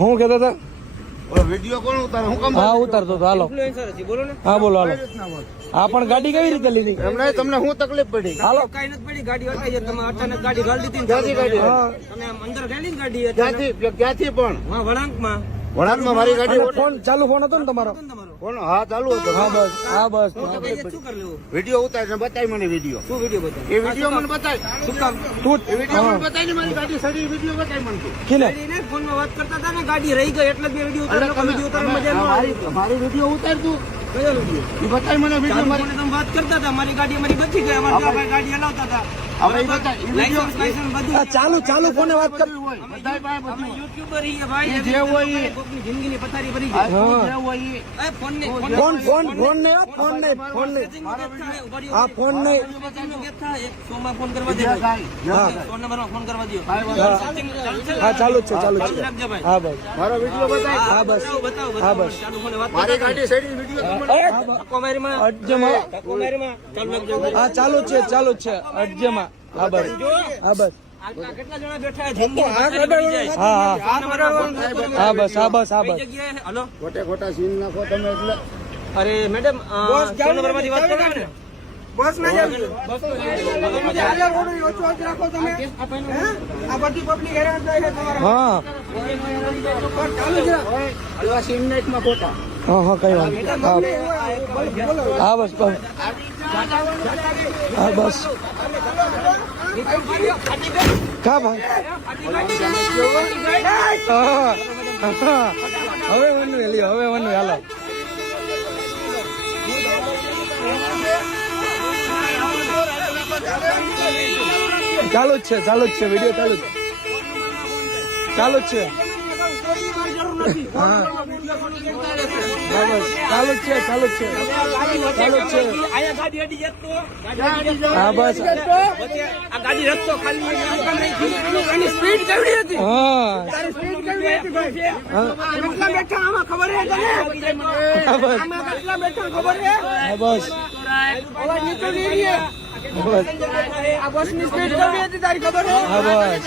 હું કહેતા હતા વિડીયો કોણ ઉતારે? હું કામ હા ઉતારતો હતો. હાલો બોલો ને. હા બોલો હાલો. હા પણ ગાડી કેવી રીતે લીધી? એમને તમને શું તકલીફ પડી? હાલો કઈ નથી પડી, ગાડી હટાઈ છે. તમે અચાનક ગાડી ગાળી દીધી ને ક્યાંથી ગાડી? તમે આમ અંદર ગાડી ને ગાડી અચાનક. ક્યાંથી પણ હા, વળાંકમાં વળાંકમાં મારી ગાડી અને ફોન ચાલુ ફોન હતો ને તમારો? તમારો કોણ? હા ચાલુ હતો. હા બસ હા બસ શું કરી લેવું? વિડીયો ઉતારીને બતાય મને વિડીયો. શું વિડીયો બતાવો? એ વિડીયો મને બતાય. શું કામ? તું એ વિડીયો મને બતાય ને મારી ગાડી સડી વિડીયો બતાય મને તું. કિને ગાડીને ફોનમાં વાત કરતા હતા ને, ગાડી રહી ગઈ એટલે જ મેં વિડીયો ઉતાર્યો. તમે વિડીયો ઉતારવા મજા ન આવી. મારી વિડીયો ઉતાર તું. કયો વિડીયો? એ બતાય મને વિડીયો મારી. તમે વાત કરતા હતા, મારી ગાડી અમારી બચી ગઈ. અમારી ભાઈ ગાડી હલાવતા હતા. આપણે એ બતાય. એ વિડીયો લાયસન્સ બધું. આ ચાલુ ફોને વાત કર. હોય બધાય પાસે અમે બધું. યુટ્યુબર છીએ ભાઈ. એ જે હોય એ. કોકની જિંદગીની પથારી ભરી આ ગઈ. તું જે હોય એ. એ ફોન ને ફોન ને આ ફોન ને સોમાં ફોન કરવા દે. જાય. ફોન નંબરમાં ફોન કરવા દો. હા ચાલુ જ છે ચાલુ જ છે. રાખજો ભાઈ. હા બસ મારો વિડીયો બતાય. હા બસ બતાવો હા બતાવો. બસ. ચાલુ ફોને વાત મારી કરતા ગાડી સડી વિડીયો તમને કોમેરીમાં અજ્જમાં કોમેરીમાં ચાલુ રાખજો. હા ચાલુ જ છે અજ્જમાં. હા બસ હા બસ આ કેટલા જણા બેઠા છે? જિંદગીની પથારી ભરી જાય. હા હા ફોન નંબર ફોન હા બસ હા બસ હા કઈ બસ. જગ્યાએ? હલો. ખોટા સીન નાખો તમે એટલે. અરે મેડમ, ફોન નંબરમાંથી વાત કરો ને. બસ ના જાવ. ચાલે રોડ ઓછો જ રાખો તમે. આ બધી પબ્લિક હેરાન થાય છે તમારા. હા ચાલુ જ રાખો. હલવા સીન નાખમાં ખોટા. હા હા કઈ વાત નહીં. હા હા બસ બસ હા બસ કા ભાઈ હા, હા. હવે વનવે લ્યો હવે વનવે હાલો. ચાલુ જ છે વિડીયો ચાલુ જ છે. હા હા બસ ચાલુ જ છે આયા ગાડી અડી જતો. હા બસ આ ગાડી રસ્તો ખાલી એની સ્પીડ કેવડી હતી? હા સ્પીડ કેવી હતી ભાઈ? હા કેટલા બેઠા આમાં ખબર છે તને? હા બસ આમાં કેટલા બેઠા ખબર છે? હા બસ અવાજ નીચે નહીં રહે. બસ આ બસની સ્પીડ કેવી હતી તારી ખબર છે? હા બસ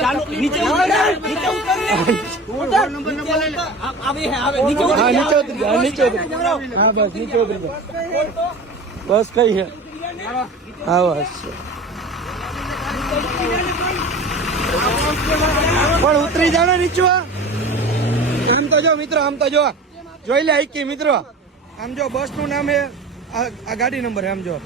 ચાલુ નીચે ઉતર રે. નીચે ઉતર રે. આવે નીચે ઉતર. હા નીચે ઉતરી જાઓ હા બસ નીચે ઉતરી જાઓ બસ કઈ છે હા બસ પણ ઉતરી જાઓ ને નીચે. આમ તો જો મિત્રો આમ તો જોઈ લે આઈકી મિત્રો આમ જો બસ નું નામ છે આ ગાડી નંબર આમ જો